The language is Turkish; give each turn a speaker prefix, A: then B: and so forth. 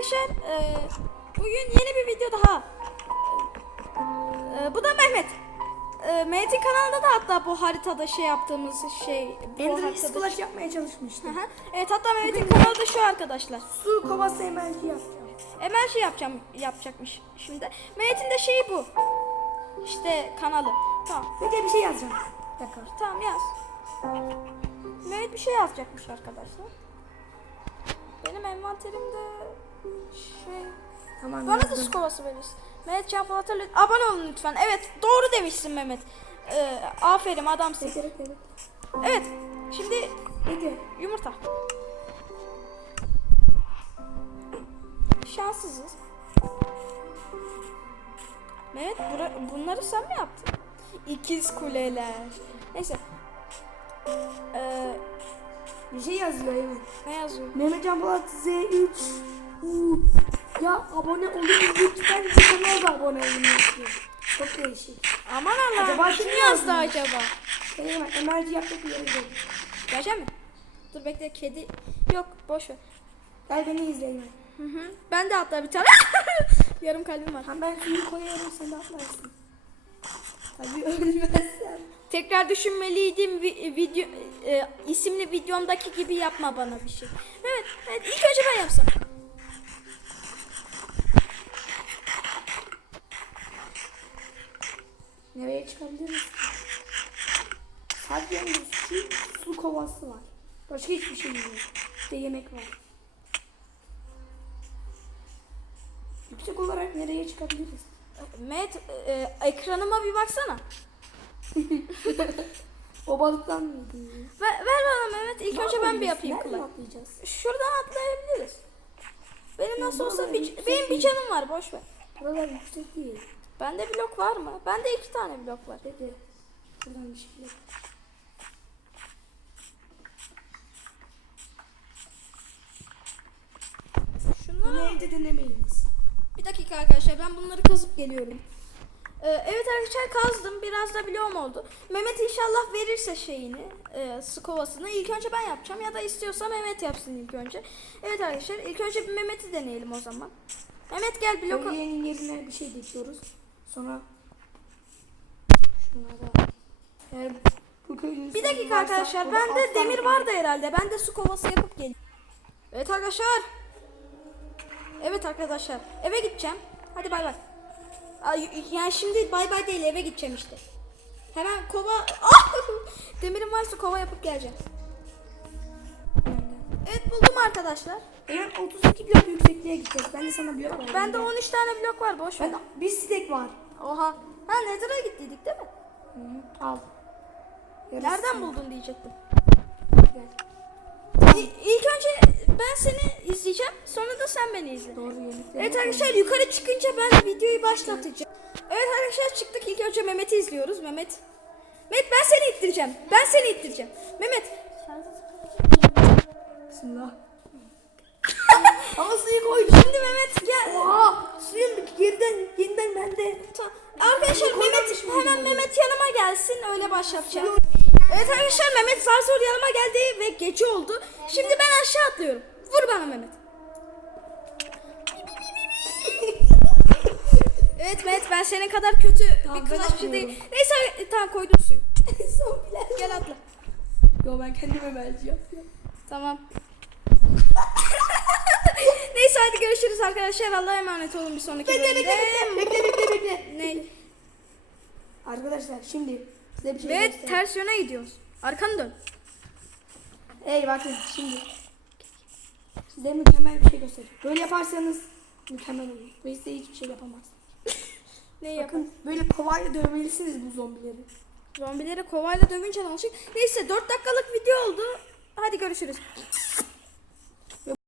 A: arkadaşlar e, bugün yeni bir video daha. E, bu da Mehmet. E, Mehmet'in kanalında da hatta bu haritada şey yaptığımız şey.
B: Ender Splash yapmaya
A: Hı
B: çalışmıştım.
A: hı. Evet hatta Mehmet'in kanalı da şu arkadaşlar.
B: Su kovası emelci yapacağım.
A: Emel şey yapacağım yapacakmış şimdi. Mehmet'in de şeyi bu. İşte kanalı. Tamam.
B: Bir de bir şey yazacağım. Dakika.
A: Tamam yaz. Mehmet bir şey yazacakmış arkadaşlar. Benim envanterimde şey
B: Tamam
A: Bana da
B: yazdım.
A: su kovası verirsin. Mehmet lütfen abone olun lütfen. Evet doğru demişsin Mehmet. Ee, aferin adamsın.
B: Bekle bekle.
A: Evet şimdi
B: Bekle.
A: yumurta. Şanssızız. Mehmet bunları sen mi yaptın? İkiz kuleler. Neyse. Ee,
B: Bir şey yazıyor evet.
A: ne yazıyor?
B: Mehmet Can Polat Z3 Uuu. Ya abone olun lütfen kanala da abone olun yazıyor. Çok değişik.
A: Aman Allah'ım
B: Acaba
A: kim yazdı acaba?
B: Benim emelci yapacak bir yere gidelim.
A: Gerçek mi? Dur bekle kedi. Yok boş ver.
B: Gel beni izleyin.
A: Hı hı. Ben de hatta bir tane yarım kalbim var.
B: Tamam ben suyu koyuyorum sen de atlarsın. Tabii ölmezsem.
A: Tekrar düşünmeliydim vi- video e, isimli videomdaki gibi yapma bana bir şey. Evet, evet ilk önce ben yapsam.
B: Nereye çıkabiliriz? Sadece bir su, kovası var. Başka hiçbir şey yok. Bir de yemek var. Yüksek olarak nereye çıkabiliriz?
A: Mehmet e, ekranıma bir baksana.
B: O balıktan mıydı?
A: Ver, ver bana Mehmet ilk önce ben bir yapayım
B: atlayacağız?
A: Şuradan atlayabiliriz. Benim nasıl olsa bir, benim bir canım var boş ver.
B: Buralar yüksek değil.
A: Bende blok var mı? Bende iki tane blok var.
B: Dedi. Buradan bir şey yok. Bunu
A: Şunları
B: evde denemeyiniz.
A: Bir dakika arkadaşlar ben bunları kazıp geliyorum. Ee, evet arkadaşlar kazdım. Biraz da bloğum oldu. Mehmet inşallah verirse şeyini, e, su kovasını ilk önce ben yapacağım ya da istiyorsa Mehmet yapsın ilk önce. Evet arkadaşlar ilk önce bir Mehmet'i deneyelim o zaman. Mehmet gel blok.
B: Kölyenin yerine bir şey dikiyoruz. Sonra şunlara eğer bu
A: Bir dakika arkadaşlar bende
B: alttan
A: demir vardı herhalde. Ben de su kovası yapıp geleyim. Evet arkadaşlar. Evet arkadaşlar eve gideceğim. Hadi bay bay. Ay, Yani şimdi bay bay değil eve gideceğim işte. Hemen kova... Ah! Demirim varsa kova yapıp geleceğim. Arkadaşlar.
B: Eğer 32 blok yüksekliğe gideceğiz. Ben de sana blok verdim.
A: Bende 13 tane blok var boş ver.
B: Ben bir stek var.
A: Oha. Ha Nether'a gittiydik değil mi?
B: Hı hı, Al. Yarısı.
A: Nereden buldun diyecektim.
B: Gel.
A: İ- İlk önce ben seni izleyeceğim. Sonra da sen beni izle.
B: Doğru yemekleri.
A: Evet arkadaşlar yukarı çıkınca ben videoyu başlatacağım. Evet arkadaşlar çıktık ilk önce Mehmet'i izliyoruz. Mehmet. Mehmet ben seni ittireceğim. Ben seni ittireceğim. Mehmet.
B: Bismillah. Koydum.
A: Şimdi Mehmet gel.
B: Oha! Suyun bir geriden yeniden bende.
A: Tamam. Arkadaşlar Mehmet hemen. Mehmet yanıma gelsin öyle başlatacağım. Evet arkadaşlar Mehmet zar zor yanıma geldi ve gece oldu. Şimdi ben aşağı atlıyorum. Vur bana Mehmet. Evet Mehmet ben senin kadar kötü
B: Tamam,
A: bir kılaççı değil. Neyse e, tamam koydum suyu. Gel atla.
B: Yo ben kendime yapıyorum.
A: Tamam. Neyse hadi görüşürüz arkadaşlar. Allah'a emanet olun bir sonraki
B: Bekle
A: bölümde.
B: bekle bekle. Bekle bekle.
A: Ne?
B: Arkadaşlar şimdi size bir şey
A: Ve
B: göstereyim.
A: ters yöne gidiyoruz. Arkanı dön.
B: Hey bakın şimdi. Size mükemmel bir şey göstereceğim. Böyle yaparsanız mükemmel olur. Ve size hiçbir şey yapamaz.
A: Ne yap?
B: Bakın böyle kovayla dövmelisiniz bu zombileri.
A: Zombileri kovayla dövünce olacak? Neyse 4 dakikalık video oldu. Hadi görüşürüz.